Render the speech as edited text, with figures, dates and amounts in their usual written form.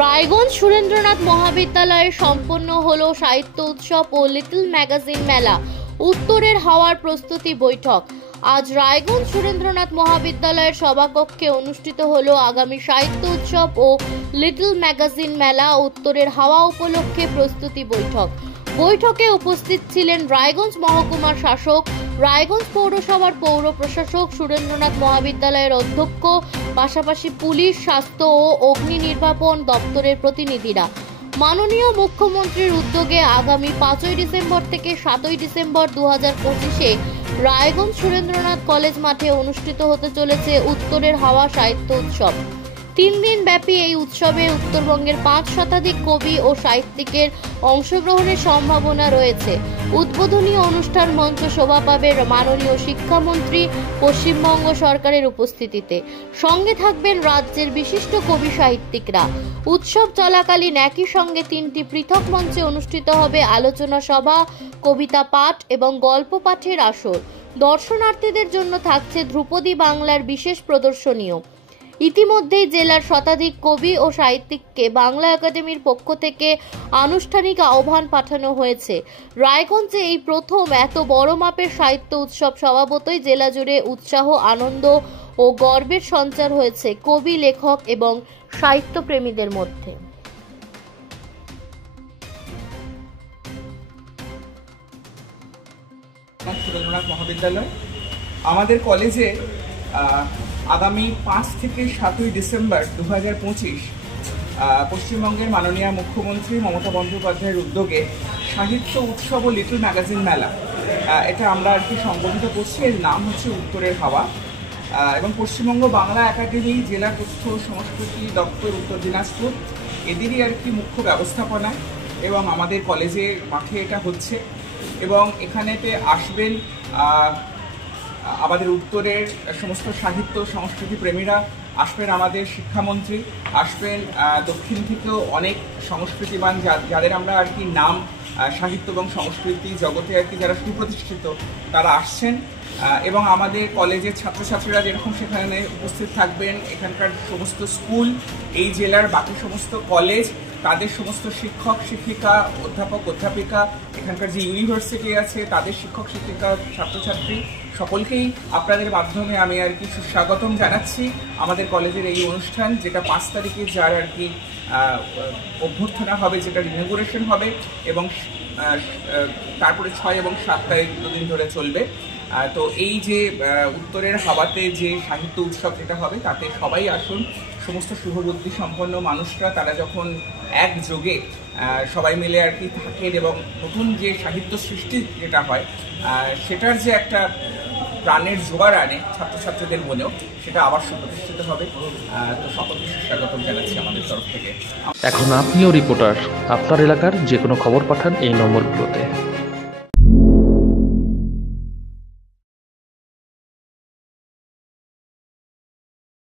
রায়গঞ্জ সুরেন্দ্রনাথ মহাবিদ্যালয়ে সম্পন্ন হলো সাহিত্য উৎসব ও লিটল ম্যাগাজিন মেলা। উত্তরের হাওয়ার প্রস্তুতি বৈঠক। আজ রায়গঞ্জ সুরেন্দ্রনাথ মহাবিদ্যালয়ের সভাকক্ষে অনুষ্ঠিত হলো আগামী সাহিত্য উৎসব ও লিটল ম্যাগাজিন মেলা উত্তরের হাওয়া উপলক্ষে প্রস্তুতি বৈঠক। বৈঠকে উপস্থিত ছিলেন রায়গঞ্জ মহকুমার শাসক, রায়গঞ্জ পৌরসভার পৌর প্রশাসক, সুরেন্দ্রনাথ মহাবিদ্যালয়ের অধ্যক্ষ, পাশাপাশি পুলিশ, স্বাস্থ্য ও অগ্নি নির্বাপন দপ্তরের প্রতিনিধিরা। মাননীয় মুখ্যমন্ত্রীর উদ্যোগে আগামী 5ই ডিসেম্বর থেকে 7ই ডিসেম্বর 2025-এ রায়গঞ্জ সুরেন্দ্রনাথ কলেজ মাঠে অনুষ্ঠিত হতে চলেছে উত্তরের হাওয়া সাহিত্য উৎসব। 3 দিন ব্যাপী এই উৎসবে উত্তরবঙ্গের 5 শতাধিক কবি ও সাহিত্যিকের অংশগ্রহণের সম্ভাবনা রয়েছে। উদ্বোধনী অনুষ্ঠান মঞ্চ শোভা পাবে মাননীয় শিক্ষামন্ত্রী পশ্চিমবঙ্গ সরকারের উপস্থিতিতে। সঙ্গে থাকবেন রাজ্যের বিশিষ্ট কবি সাহিত্যিকরা। উৎসব চলাকালীন একই সঙ্গে 3টি পৃথক মঞ্চে অনুষ্ঠিত হবে আলোচনা সভা, কবিতা পাঠ এবং গল্প পাঠের আসর। দর্শনার্থীদের জন্য থাকছে ধ্রুপদী বাংলার বিশেষ প্রদর্শনীও। ইতিমধ্যেই জেলার শতাধিক কবি ও সাহিত্যিককে বাংলা একাডেমির পক্ষ থেকে আনুষ্ঠানিক আহ্বান পাঠানো হয়েছে। রায়গঞ্জে এই প্রথম এত বড় মাপের সাহিত্য উৎসব, স্বভাবতই জেলা জুড়ে উৎসাহ, আনন্দ ও গর্বের সঞ্চার হয়েছে কবি, লেখক এবং সাহিত্যপ্রেমীদের মধ্যে। সুরেন্দ্রনাথ মহাবিদ্যালয় আমাদের কলেজে আগামী 5 থেকে 7ই ডিসেম্বর 2025 পশ্চিমবঙ্গের মাননীয় মুখ্যমন্ত্রী মমতা বন্দ্যোপাধ্যায়ের উদ্যোগে সাহিত্য উৎসব ও লিটল ম্যাগাজিন মেলা, এটা আমরা আর কি সংগঠিত করছি। এর নাম হচ্ছে উত্তরের হাওয়া এবং পশ্চিমবঙ্গ বাংলা একাডেমি, জেলা তথ্য সংস্কৃতি দপ্তর উত্তর দিনাজপুর, এদেরই আর কি মুখ্য ব্যবস্থাপনায় এবং আমাদের কলেজের মাঠে এটা হচ্ছে। এবং এখানেতে আসবেন আমাদের উত্তরের সমস্ত সাহিত্য সংস্কৃতি প্রেমীরা, আসবেন আমাদের শিক্ষামন্ত্রী, আসবেন দক্ষিণ থেকেও অনেক সংস্কৃতিবান যাদের আমরা আর কি নাম সাহিত্য এবং সংস্কৃতি জগতে আর কি যারা সুপ্রতিষ্ঠিত, তারা আসছেন। এবং আমাদের কলেজের ছাত্রছাত্রীরা যেরকম সেখানে উপস্থিত থাকবেন, এখানকার সমস্ত স্কুল, এই জেলার বাকি সমস্ত কলেজ, তাদের সমস্ত শিক্ষক শিক্ষিকা, অধ্যাপক অধ্যাপিকা, এখানকার যে ইউনিভার্সিটি আছে তাদের শিক্ষক শিক্ষিকা, ছাত্রছাত্রী সকলকেই আপনাদের মাধ্যমে আমি আর কি সুস্বাগতম জানাচ্ছি আমাদের কলেজের এই অনুষ্ঠান, যেটা 5 তারিখে যার আর কি অভ্যর্থনা হবে, যেটা ইনগুরেশন হবে এবং তারপরে 6 এবং 7 তারিখ 2 দিন ধরে চলবে। তো এই যে উত্তরের হাওয়াতে যে সাহিত্য উৎসব যেটা হবে, তাতে সবাই আসুন। সমস্ত শুভবুদ্ধি সম্পন্ন মানুষরা তারা যখন একযোগে সবাই মিলে আর কি থাকেন এবং নতুন যে সাহিত্য সৃষ্টি যেটা হয়, সেটার যে একটা প্রাণের জোগাড় আনে ছাত্রছাত্রীদের মনেও, সেটা আবার সুপ্রতিষ্ঠিত হবে। তো সকলকে সুস্বাগতম জানাচ্ছি আমাদের তরফ থেকে। এখন আপনিও রিপোর্টার, আপনার এলাকার যে কোনো খবর পাঠান এই নম্বরগুলোতে।